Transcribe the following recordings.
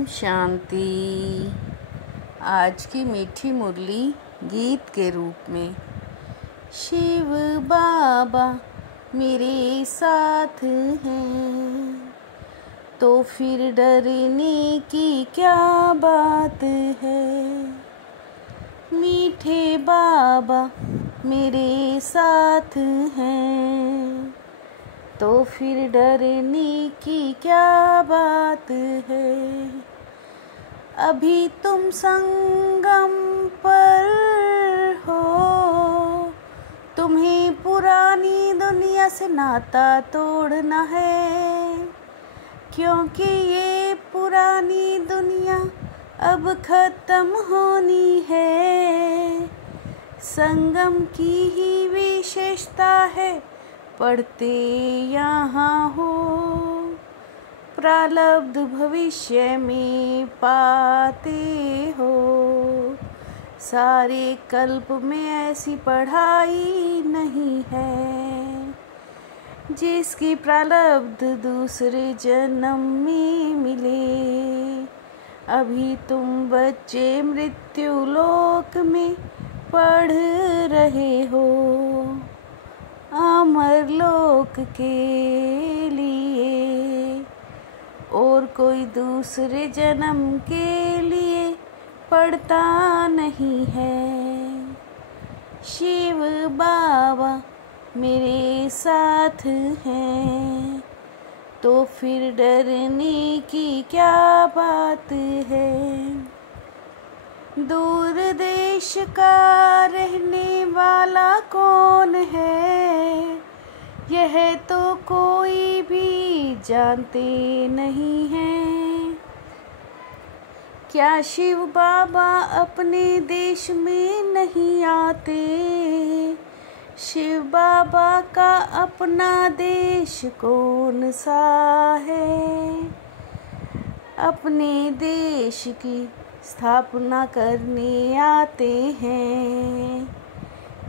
ओम शांति। आज की मीठी मुरली गीत के रूप में। शिव बाबा मेरे साथ हैं तो फिर डरने की क्या बात है। मीठे बाबा मेरे साथ हैं तो फिर डरने की क्या बात है। अभी तुम संगम पर हो, तुम्हें पुरानी दुनिया से नाता तोड़ना है, क्योंकि ये पुरानी दुनिया अब खत्म होनी है। संगम की ही विशेषता है, पढ़ते यहाँ हो, प्रारब्ध भविष्य में पाते हो। सारे कल्प में ऐसी पढ़ाई नहीं है, जिसकी प्रारब्ध दूसरे जन्म में मिले। अभी तुम बच्चे मृत्यु लोक में पढ़ रहे हो, अमर लोक के लिए, और कोई दूसरे जन्म के लिए पढ़ता नहीं है। शिव बाबा मेरे साथ हैं तो फिर डरने की क्या बात है। दूर देश का रहने वाला कौन है, यह तो कोई भी जानते नहीं है। क्या शिव बाबा अपने देश में नहीं आते? शिव बाबा का अपना देश कौन सा है? अपने देश की स्थापना करने आते हैं।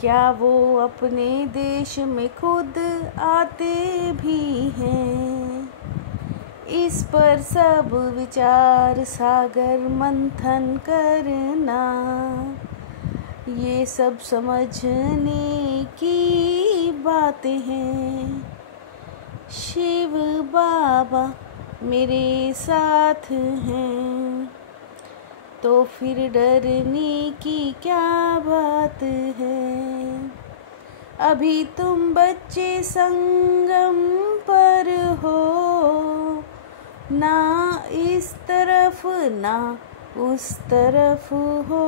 क्या वो अपने देश में खुद आते भी हैं? इस पर सब विचार सागर मंथन करना, ये सब समझने की बातें हैं। शिव बाबा मेरे साथ हैं तो फिर डरने की क्या बात है। अभी तुम बच्चे संगम पर हो, ना इस तरफ ना उस तरफ हो।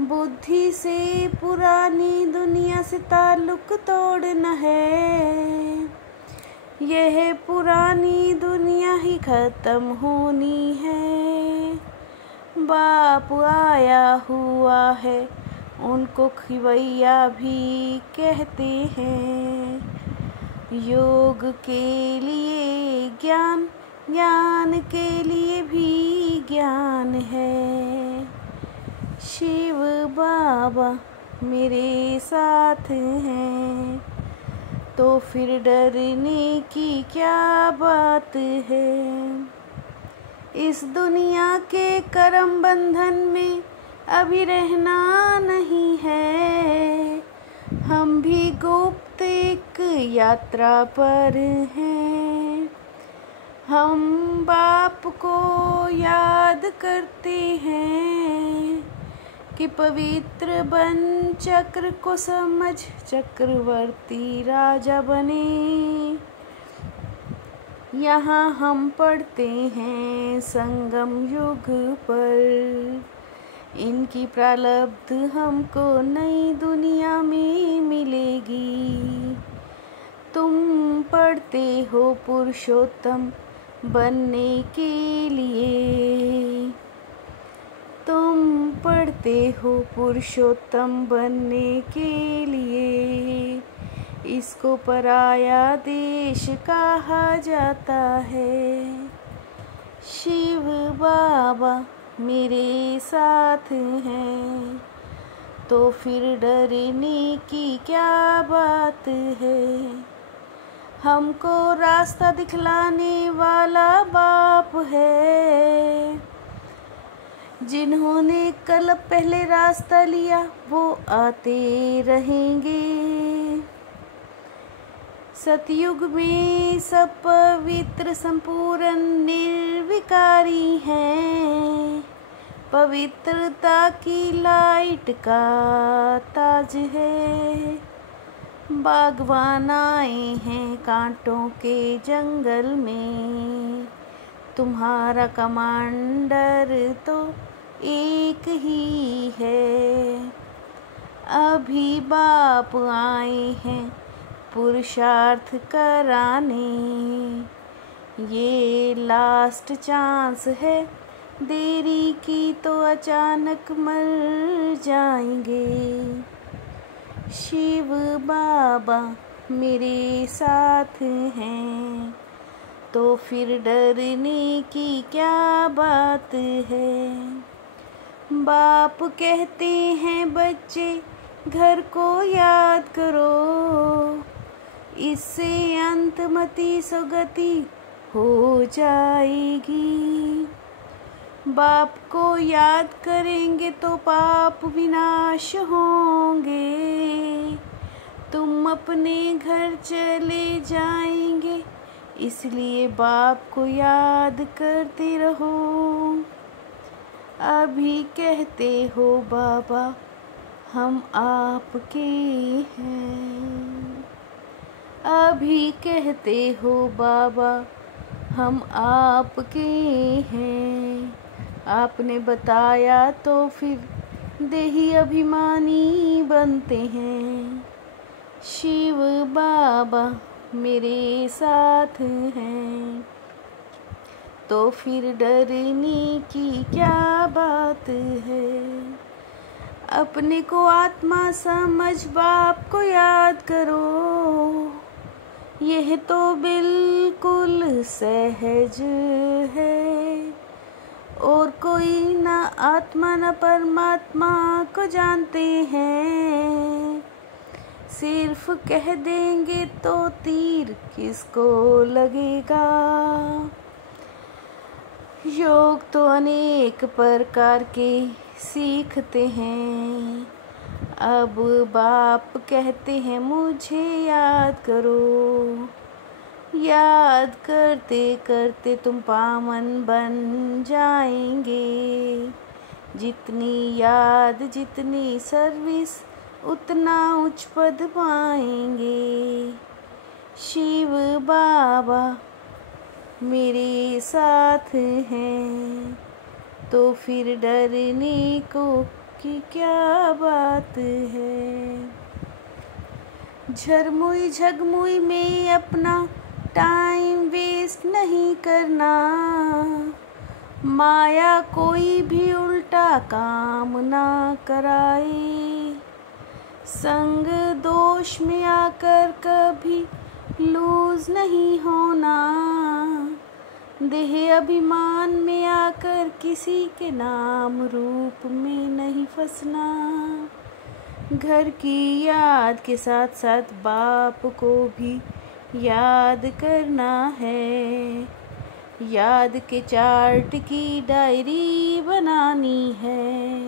बुद्धि से पुरानी दुनिया से ताल्लुक तोड़ना है। यह पुरानी दुनिया ही खत्म होनी है। बाप आया हुआ है, उनको खिवैया भी कहते हैं। योग के लिए ज्ञान, ज्ञान के लिए भी ज्ञान है। शिव बाबा मेरे साथ हैं तो फिर डरने की क्या बात है। इस दुनिया के कर्म बंधन में अभी रहना नहीं है। हम भी गुप्त एक यात्रा पर हैं। हम बाप को याद करते हैं कि पवित्र बन चक्र को समझ चक्रवर्ती राजा बने। यहाँ हम पढ़ते हैं संगम युग पर, इनकी प्रारब्ध हमको नई दुनिया में मिलेगी। तुम पढ़ते हो पुरुषोत्तम बनने के लिए, तुम पढ़ते हो पुरुषोत्तम बनने के लिए। इसको पराया देश कहा जाता है। शिव बाबा मेरे साथ हैं तो फिर डरने की क्या बात है। हमको रास्ता दिखलाने वाला बाप है। जिन्होंने कल पहले रास्ता लिया वो आते रहेंगे। सतयुग में सब पवित्र संपूर्ण निर्विकारी हैं। पवित्रता की लाइट का ताज है। बागवान आए हैं कांटों के जंगल में। तुम्हारा कमांडर तो एक ही है। अभी बाप आए हैं पुरुषार्थ कराने। ये लास्ट चांस है, देरी की तो अचानक मर जाएंगे। शिव बाबा मेरे साथ हैं, तो फिर डरने की क्या बात है। बाप कहते हैं बच्चे घर को याद करो, इससे अंतमति सुगति हो जाएगी। बाप को याद करेंगे तो पाप विनाश होंगे। तुम अपने घर चले जाएंगे, इसलिए बाप को याद करते रहो। अभी कहते हो बाबा हम आपके हैं। अभी कहते हो बाबा हम आपके हैं। आपने बताया तो फिर देही अभिमानी बनते हैं। शिव बाबा मेरे साथ हैं, तो फिर डरने की क्या बात है। अपने को आत्मा समझ बाप को याद करो, यह तो बिल्कुल सहज है। और कोई न आत्मा न परमात्मा को जानते हैं। सिर्फ कह देंगे तो तीर किसको लगेगा। योग तो अनेक प्रकार के सीखते हैं। अब बाप कहते हैं मुझे याद करो। याद करते करते तुम पावन बन जाएंगे। जितनी याद जितनी सर्विस उतना उच्च पद पाएंगे। शिव बाबा मेरे साथ हैं, तो फिर डरने को की क्या बात है। झरमुई झगमुई में अपना टाइम वेस्ट नहीं करना। माया कोई भी उल्टा काम ना कराए। संग दोष में आकर कभी लूज नहीं होना। देह अभिमान में आकर किसी के नाम रूप में नहीं फंसना। घर की याद के साथ साथ बाप को भी याद करना है। याद के चार्ट की डायरी बनानी है।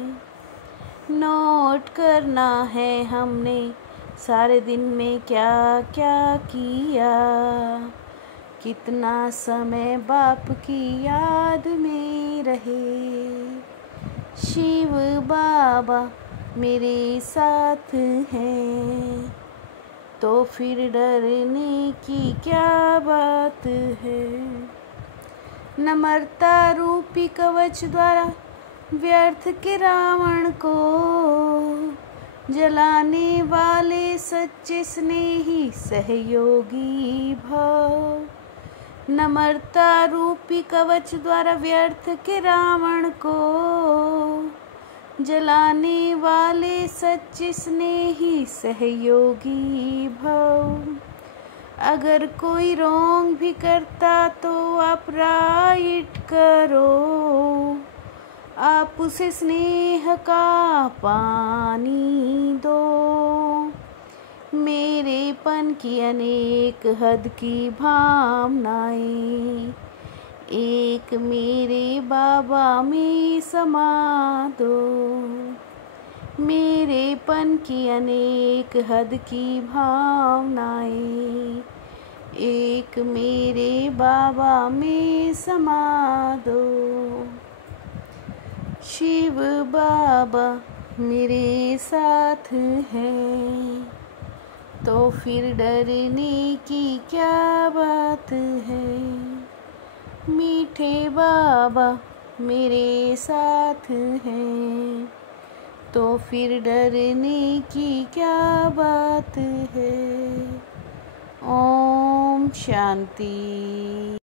नोट करना है हमने सारे दिन में क्या क्या किया। कितना समय बाप की याद में रहे। शिव बाबा मेरे साथ हैं, तो फिर डरने की क्या बात है। नम्रता रूपी कवच द्वारा व्यर्थ के रावण को जलाने वाले सच्चे स्नेही सहयोगी भव। नम्रता रूपी कवच द्वारा व्यर्थ के रावण को जलाने वाले सच्चे स्नेही सहयोगी भव। अगर कोई रोंग भी करता तो आप राइट करो। आप उसे स्नेह का पानी दो। मेरेपन की अनेक हद की भावनाएं एक मेरे बाबा में समा दो। मेरेपन की अनेक हद की भावनाएं एक मेरे बाबा में समा दो। शिव बाबा मेरे साथ हैं तो फिर डरने की क्या बात है। मीठे बाबा मेरे साथ हैं तो फिर डरने की क्या बात है। ओम शांति।